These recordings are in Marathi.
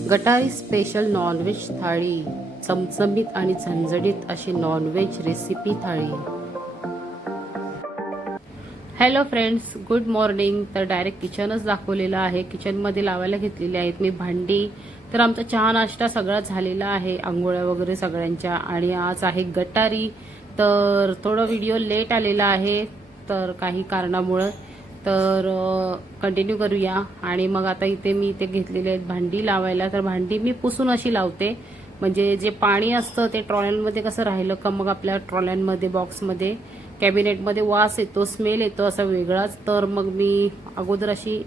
गटारी स्पेशल नॉनव्हेज थाळी चमचमीत आणि झणझणीत अशी नॉनव्हेज रेसिपी थाळी. हॅलो फ्रेंड्स गुड मॉर्निंग तर डायरेक्ट किचनच दाखवलेलं आहे. किचनमध्ये लावायला घेतलेली आहेत मी भांडी. तर आमचा चहा नाश्ता सगळा झालेला आहे आंघोळ्या वगैरे सगळ्यांच्या. आणि आज आहे गटारी. तर थोडं व्हिडिओ लेट आलेला आहे. तर काही कारणामुळं तर कंटिन्यू करूया. आणि मग आता इथे मी इथे घेतलेले आहेत भांडी लावायला. तर भांडी मी पुसून अशी लावते. म्हणजे जे पाणी असतं ते ट्रॉल्यांमध्ये कसं राहिलं का मग आपल्या ट्रॉल्यांमध्ये बॉक्समध्ये कॅबिनेटमध्ये वास येतो स्मेल येतो असा वेगळाच. तर मग मी अगोदर अशी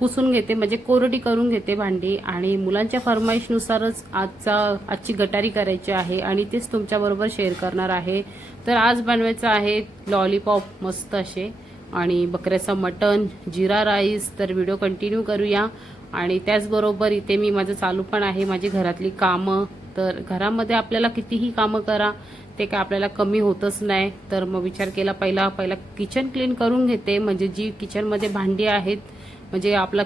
पुसून घेते. म्हणजे कोरडी करून घेते भांडी. आणि मुलांच्या फरमाईशनुसारच आजचा आजची गटारी करायची आहे. आणि तेच तुमच्याबरोबर शेअर करणार आहे. तर आज बनवायचं आहे लॉलीपॉप मस्त असे. आणि बकऱ्याचं मटण जिरा राईस तर व्हिडिओ कंटिन्यू करूया. आणि त्याचबरोबर इथे मी माझं चालू पण आहे माझी घरातली कामं. तर घरामध्ये आपल्याला कितीही कामं करा ते काय आपल्याला कमी होतच नाही. तर मग विचार केला पहिला पहिला किचन क्लीन करून घेते. म्हणजे जी किचनमध्ये भांडी आहेत म्हणजे आपला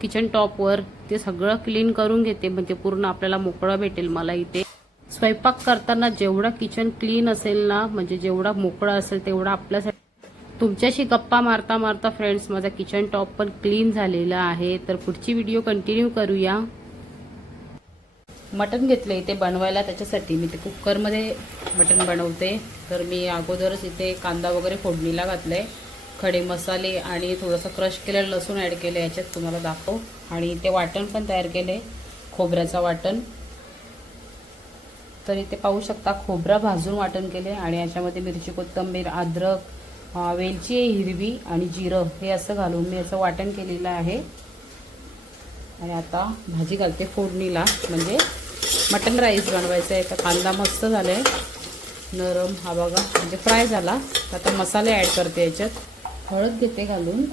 किचन टॉपवर ते सगळं क्लीन करून घेते. म्हणजे पूर्ण आपल्याला मोकळं भेटेल मला इथे. स्वयंपाक करताना जेवढा किचन क्लीन असेल ना म्हणजे जेवढा मोकळा असेल तेवढा आपल्यासाठी तुमच्याशी गप्पा मारता मारता फ्रेंड्स माझा किचन टॉप पण क्लीन झालेला आहे. तर पुढची व्हिडिओ कंटिन्यू करूया. मटण घेतलं इथे बनवायला त्याच्यासाठी मी ते कुकरमध्ये मटण बनवते. तर मी अगोदरच इथे कांदा वगैरे फोडणीला घातलाय. खडे मसाले आणि थोडंसं क्रश केलेलं लसूण ॲड केलं याच्यात तुम्हाला दाखव. आणि ते वाटण पण तयार केले खोबऱ्याचं वाटण. तर इथे पाहू शकता खोबरा भाजून वाटण केले आणि याच्यामध्ये मिरची कोथंबीर अद्रक वेलची आहे हिरवी आणि जिरं. हे असं घालून मी याचं वाटण केलेलं आहे. आणि आता भाजी घालते फोडणीला. म्हणजे मटन राईस बनवायचं आहे. तर कांदा मस्त झाला आहे नरम हा बघा. म्हणजे फ्राय झाला. आता मसाले ॲड करते याच्यात. हळद घेते घालून.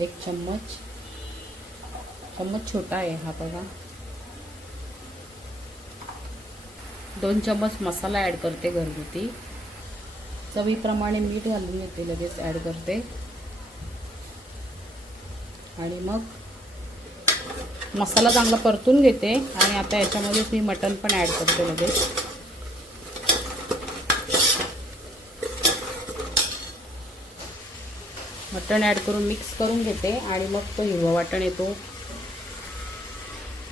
एक चम्मच. चम्मच छोटा आहे हा बघा. दोन चम्मच मसाला ॲड करते घरगुती. चवीप्रमाणे मीठ घालून घेते लगेच ॲड करते. आणि मग मसाला चांगला परतून घेते आणि आता याच्यामध्येच मी मटण पण ॲड करते लगेच. मटण ॲड करून मिक्स करून घेते आणि मग तो हिरवा वाटण येतो.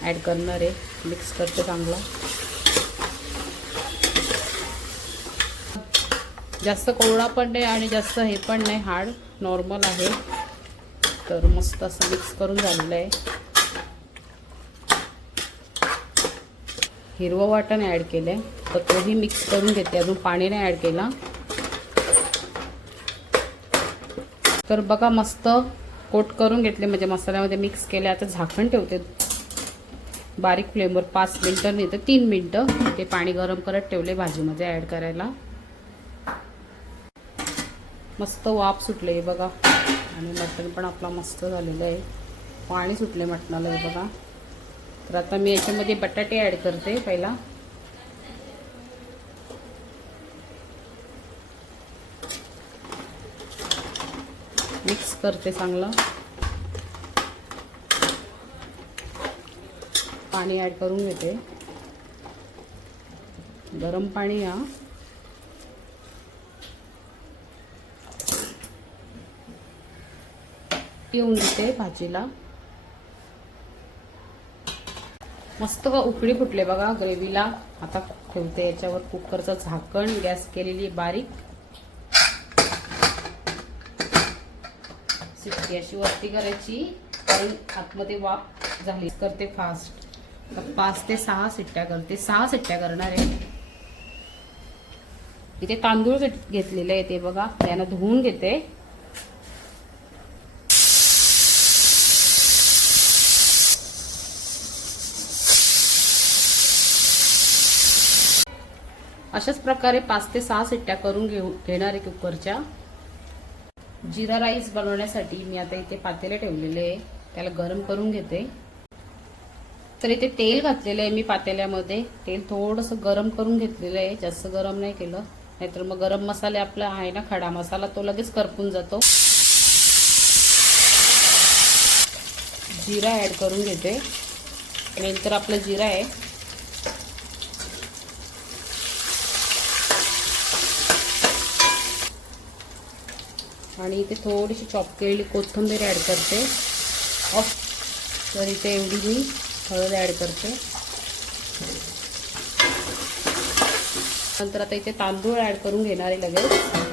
ॲड करणार आहे. मिक्स करते चांगला. जास्त कोरडा पण नाही आणि जास्त हे पण नाही. हार्ड नॉर्मल आहे. तर मस्त असं मिक्स करून झालेलं आहे. हिरवं वाटण ॲड केलं आहे तर तोही मिक्स करून घेते. अजून पाणी नाही ॲड केला. तर बघा मस्त कोट करून घेतले. म्हणजे मसाल्यामध्ये मिक्स केले. आता झाकण ठेवते. बारीक फ्लेमवर पाच मिनटं नाही तर तीन मिनटं. ते पाणी गरम करत ठेवले भाजीमध्ये ॲड करायला. मस्त वाफ सुटले बघा. आणि मटण पण आपला मस्त झालेलं आहे. पाणी सुटले मटणाला हे बघा. तर आता मी याच्यामध्ये बटाटे ॲड करते पहिला. मिक्स करते चांगलं. पाणी ॲड करून घेते. गरम पाणी या. येऊन देते भाजीला. मस्त उकळी फुटले बघा ग्रेव्हीला. आता ठेवते याच्यावर कुकरचं झाकण गॅस केलेली बारीक. शिट्टी अशी वरती करायची कारण आतमध्ये वाप झाली. करते फास्ट पाच ते सहा सिट्ट्या करते. सहा सिट्ट्या करणार आहे. इथे तांदूळ घेत- घेतलेले आहे ते बघा. त्यानं धुवून घेते. अशाच प्रकारे पाच ते सहा सिट्ट्या करून घेऊ घेणार आहे कुकरच्या. जिरा राईस बनवण्यासाठी मी आता इथे पातेले ठेवलेले आहे. त्याला गरम करून घेते. तर इथे तेल घातलेलं आहे मी पातेल्यामध्ये. तेल थोडंसं गरम करून घेतलेलं आहे. जास्त गरम नाही केलं. नाहीतर मग गरम मसाले आपला आहे ना खडा मसाला तो लगेच करपून जातो. जिरा ॲड करून घेते. नंतर आपलं जिरा आहे. आणि इथे थोडीशी चॉप केलेली कोथिंबीर ॲड करते. ऑफ तर इथे एवढी मी हळद ॲड करते. नंतर आता इथे तांदूळ ॲड करून घेणार आहे लगेच.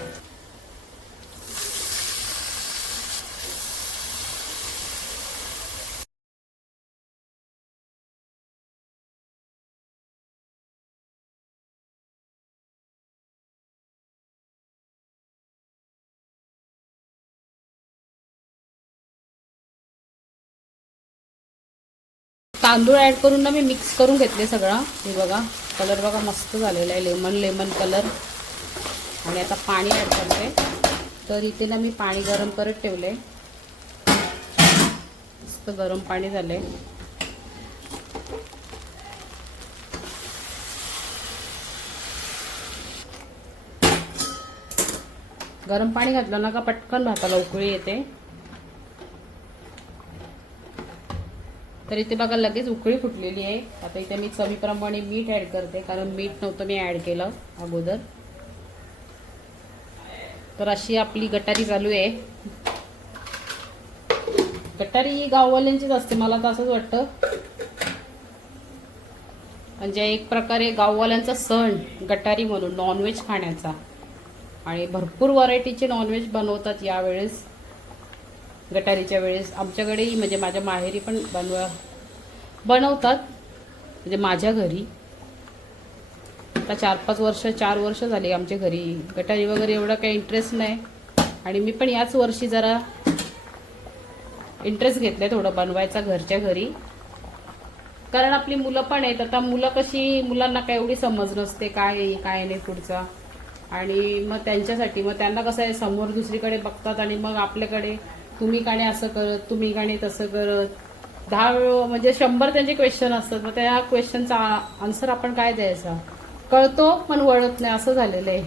तांदूळ ॲड करून ना मी मिक्स करून घेतले सगळा. हे बघा कलर बघा मस्त झालेला आहे. लेमन लेमन कलर आणि आता पाणी ॲड करते. तर इथे ना मी पाणी गरम करत ठेवले. मस्त गरम पाणी झाले गरम पाणी घातलं ना का पटकन भाताला उकळी येते. तर इथे बघा लगेच उकळी फुटलेली आहे. आता इथे मी चवीप्रमाणे मीठ ऍड करते कारण मीठ नव्हतं मी ऍड केलं अगोदर. तर अशी आपली गटारी चालू आहे. गटारी ही गाववाल्यांचीच असते मला तर असंच वाटतं. म्हणजे एक प्रकारे गाववाल्यांचा सण गटारी म्हणून नॉनव्हेज खाण्याचा. आणि भरपूर व्हरायटीचे नॉनव्हेज बनवतात यावेळेस. गटारीच्या वेळेस आमच्याकडेही म्हणजे माझ्या माहेरी पण बनवा बनवतात म्हणजे माझ्या घरी. आता चार पाच वर्ष चार वर्ष झाली आमच्या घरी. गटारी वगैरे एवढा काही इंटरेस्ट नाही. आणि मी पण याच वर्षी जरा इंटरेस्ट घेतलाय थोडं बनवायचा घरच्या घरी. कारण आपली मुलं पण आहेत. आता मुलं कशी मुलांना काय एवढी समज नसते काय आहे काय नाही पुढचा. आणि मग त्यांच्यासाठी मग त्यांना कसं आहे समोर दुसरीकडे बघतात आणि मग आपल्याकडे तुम्ही गाणे असं करत तुम्ही गाणे तसं करत. दहा वेळ म्हणजे शंभर त्यांचे क्वेश्चन असतात. मग त्या क्वेश्चनचा आन्सर आपण काय द्यायचा? कळतो पण वळत नाही. असं झालेलं आहे.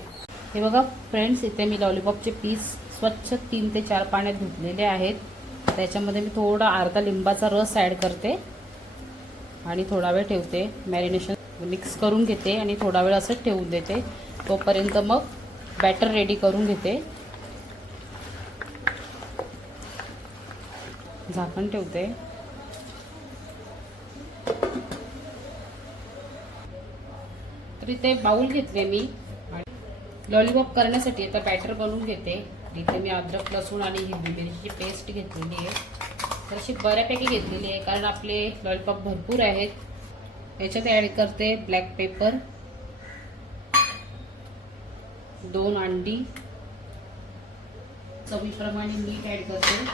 हे बघा फ्रेंड्स इथे मी लॉलीपॉपचे पीस स्वच्छ तीन ते चार पाण्यात धुतलेले आहेत. त्याच्यामध्ये मी थोडा अर्धा लिंबाचा रस ॲड करते. आणि थोडा वेळ ठेवते. मॅरिनेशन मिक्स करून घेते आणि थोडा वेळ असंच ठेवून देते. तोपर्यंत मग बॅटर रेडी करून घेते. झाकण ठेवते. तर इथे बाऊल घेतले मी. लॉलीपॉप करण्यासाठी आता बॅटर बनवून घेते. इथे मी अद्रक लसूण आणि हिरवी मिरची पेस्ट घेतलेली आहे. तर अशी बऱ्यापैकी घेतलेली आहे कारण आपले लॉलीपॉप भरपूर आहेत. याच्यात ॲड करते ब्लॅक पेपर दोन अंडी चवीप्रमाणे मीठ ॲड करते.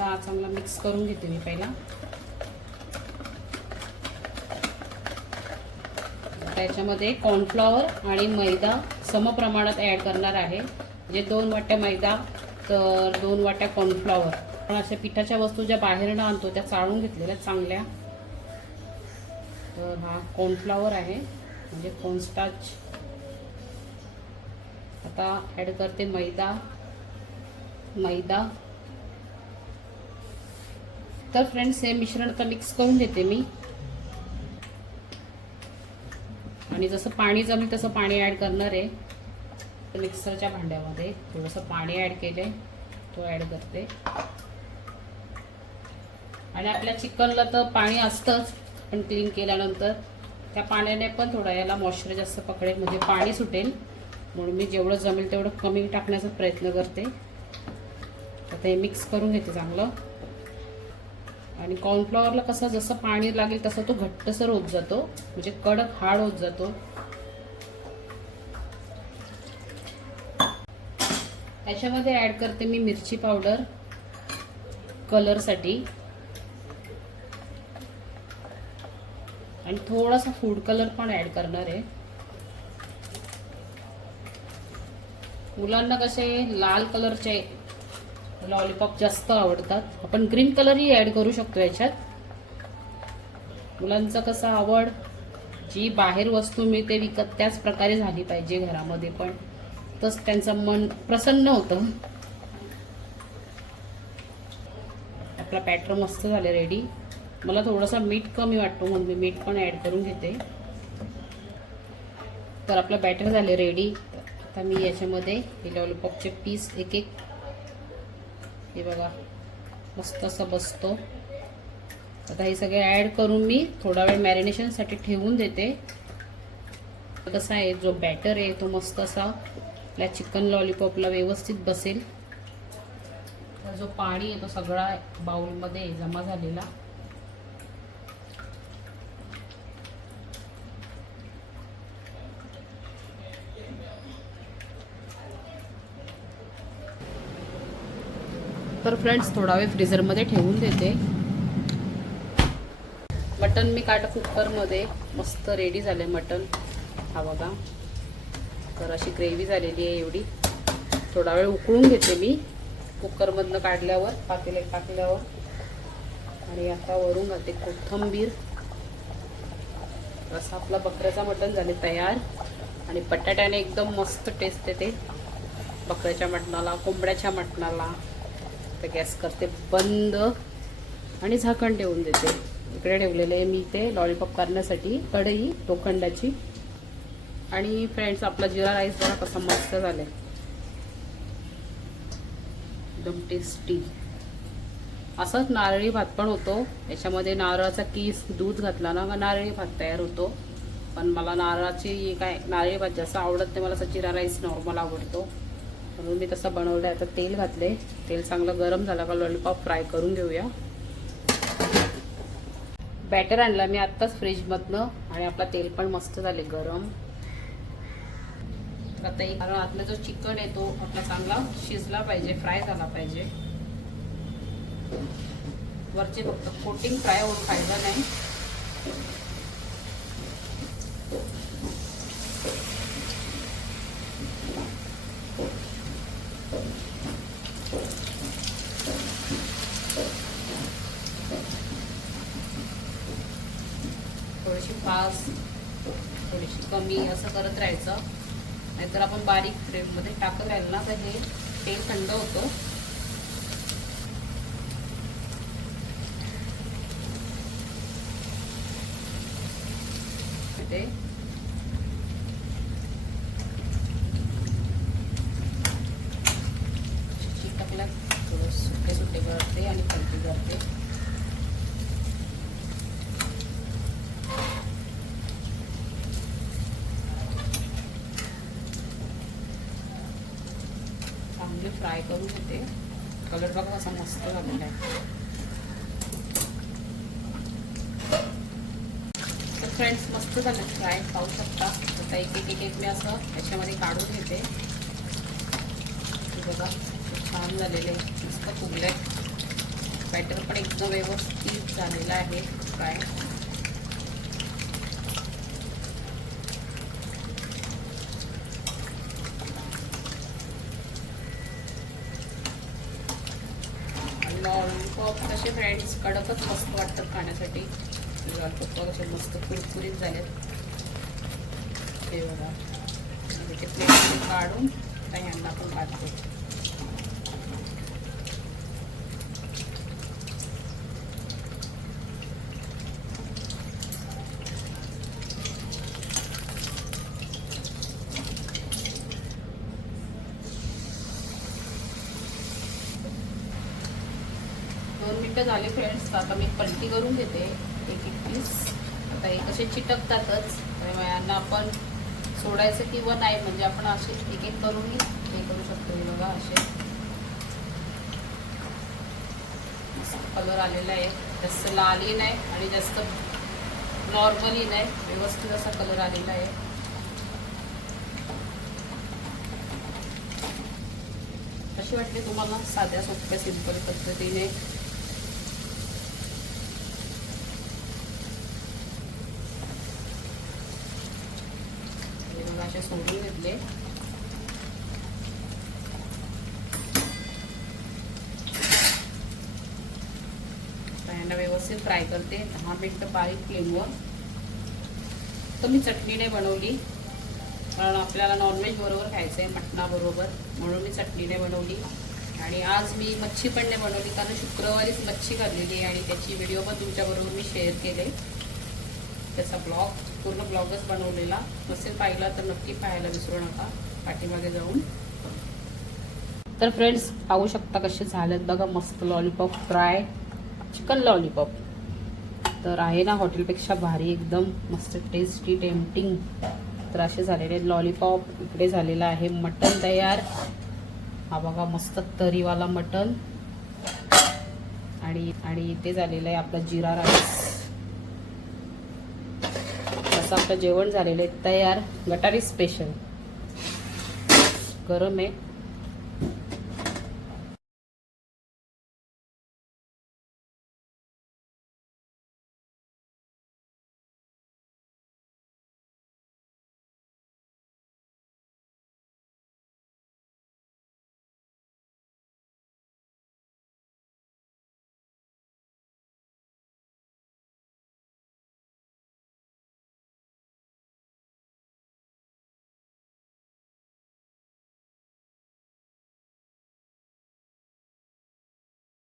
आता चांगला मिक्स करून घेते मी पहिला. त्याच्यामध्ये कॉर्नफ्लॉवर आणि मैदा समप्रमाणात ॲड करणार आहे. म्हणजे दोन वाट्या मैदा तर दोन वाट्या कॉर्नफ्लॉवर पण अशा पिठाच्या वस्तू ज्या बाहेरनं आणतो त्या चाळून घेतलेल्या चांगल्या. तर हा कॉर्नफ्लॉवर आहे. म्हणजे कॉर्नस्टाच आता ॲड करते मैदा. मैदा. तर फ्रेंड्स हे मिश्रण आता मिक्स करून देते मी. आणि जसं पाणी जमेल तसं पाणी ॲड करणार आहे. तर मिक्सरच्या भांड्यामध्ये थोडंसं पाणी ॲड केले तो ॲड करते. आणि आपल्या चिकनला तर पाणी असतंच पण क्लीन केल्यानंतर त्या पाण्याने पण थोडा याला मॉइश्चर जास्त पकडेल म्हणजे पाणी सुटेल. म्हणून मी जेवढं जमेल तेवढं कमी टाकण्याचा प्रयत्न करते. आता हे मिक्स करून घेते चांगलं. आणि कॉर्नफ्लॉवरला कसं जसं पाणी लागेल तसं तो घट्टसर होत जातो. म्हणजे कडक हाड होत जातो. त्याच्यामध्ये ॲड करते मी मिरची पावडर कलरसाठी आणि थोडासा फूड कलर पण ॲड करणार आहे. मुलांना कसे लाल कलरचे लॉलीपॉप जास्त आवडतात. आपण ग्रीन कलरही ऍड करू शकतो याच्यात. मुलांचं कसं आवड जी बाहेर वस्तू मिळते विकत त्याच प्रकारे झाली पाहिजे घरामध्ये पण. मस्तच त्यांचं मन प्रसन्न होतं. आपला बॅटर मस्त झालं रेडी मला थोडासा मीठ कमी वाटतो म्हणून मी मीठ पण ॲड करून घेते. तर आपलं बॅटर झाले रेडी आता मी याच्यामध्ये हे लॉलीपॉपचे पीस एक एक हे बघा मस्त असा बसतो. आता हे सगळे ॲड करून मी थोडा वेळ मॅरिनेशनसाठी ठेवून देते. कसा आहे जो बॅटर आहे तो मस्त असा आपल्या चिकन लॉलीपॉपला व्यवस्थित बसेल. तर जो पाणी आहे तो सगळा बाउलमध्ये जमा झालेला. तर फ्रेंड्स थोडा वेळ फ्रीझरमध्ये ठेवून देते. मटन मी काढ कुकरमध्ये मस्त रेडी झाले मटन हा बघा. तर अशी ग्रेव्ही झालेली आहे एवढी. थोडा वेळ उकळून घेते मी. कुकरमधनं काढल्यावर पातेले टाकल्यावर. आणि आता वरून घालते कोथंबीर. असं आपला बकऱ्याचा मटण झाले तयार. आणि बटाट्याने एकदम मस्त टेस्ट येते. बकऱ्याच्या मटणाला कोंबड्याच्या मटणाला. आता गॅस करते बंद. आणि झाकण ठेवून देते. इकडे ठेवलेले आहे मी ते लॉलीपॉप करण्यासाठी कढई लोखंडाची. आणि फ्रेंड्स आपला जिरा राईस बघा कसा मस्त झालाय. एकदम टेस्टी असंच नारळी भात पण होतो. याच्यामध्ये नारळाचा कीस दूध घातला ना नारळी भात तयार होतो. पण मला नारळाची काय नारळी भात जास्त आवडत नाही मला असा जिरा राईस नॉर्मल आवडतो. म्हणून मी तसं बनवलं आहे आता तेल घातले तेल चांगलं गरम झालं. का लॉलीपॉप फ्राय करून घेऊया. बॅटर आणला. मी आत्ताच फ्रीजमधनं आणि आपला तेल पण मस्त झाले गरम. आता एक कारण आतला जो चिकन आहे तो आपला चांगला शिजला पाहिजे फ्राय झाला पाहिजे. वरचे फक्त कोटिंग फ्राय होऊन फायदा नाही थोडीशी फास्ट थोडीशी कमी असं करत राहायचं. नाहीतर आपण बारीक फ्रेममध्ये टाकत राहिलं ना तर हे तेल थंड होतं. ते थोडं सुट्टे सुट्टे करते आणि पलटी करते फ्राय करून घेते कलर बघा असा मस्त झालेला आहे. तर फ्रेंड्स मस्त झालं फ्राय पाहू शकता. आता एक एक एक एक मी असं त्याच्यामध्ये काढून घेते. बघा खूप छान झालेले मस्त फुगले बॅटर पण एकदम व्यवस्थित झालेलं आहे. फ्राय लॉलीपॉप फ्रेंड्स कडकच मस्त वाटतात खाण्यासाठी. लॉलीपॉप कसे मस्त कुरकुरीत झालेत. ते बघा. ते प्लेट काढून आता यांना पण काढतो. झाले फ्रेंड्स आता मी पलटी करून घेते. एक एक पीस आता हे कसे चिटकतातच. यांना आपण सोडायचं किंवा नाही म्हणजे आपण असे एक एक करून हे करू शकतो. बघा असे. कलर आलेला आहे. जास्त लालही नाही आणि जास्त नॉर्मली नाही. व्यवस्थित असा कलर आलेला आहे. कशी वाटते तुम्हाला? साध्या सोप्या सिंपल पद्धतीने हे बघा असे सोडून घेतले आता यांना व्यवस्थित फ्राय करते. दहा मिनटं बारीक फ्लेमवर तर मी चटणी नाही बनवली. कारण आपल्याला नॉनव्हेज बरोबर खायचं आहे मटणाबरोबर म्हणून मी चटणी नाही बनवली. आणि आज मी मच्छी पण नाही बनवली कारण शुक्रवारीच मच्छी खाल्लेली आणि त्याची व्हिडिओ पण तुमच्याबरोबर मी शेअर केले. त्याचा ब्लॉग पूर्ण ब्लॉगच बनवलेला. नसेल पाहिला तर नक्की पाहायला विसरू नका. पाठीमागे जाऊन. तर फ्रेंड्स पाहू शकता कसे झालेत. बघा मस्त लॉलीपॉप फ्राय चिकन लॉलीपॉप. तर आहे ना हॉटेलपेक्षा भारी एकदम मस्त टेस्टी टेम्पटिंग तर असे झालेले लॉलीपॉप. इकडे झालेला आहे मटन तयार. हा बघा मस्त तरीवाला मटन आणि आणि इथे झालेलं आहे आपला जिरा राईस. असं आपलं जेवण झालेलं आहे तयार. गटारी स्पेशल गरम आहे.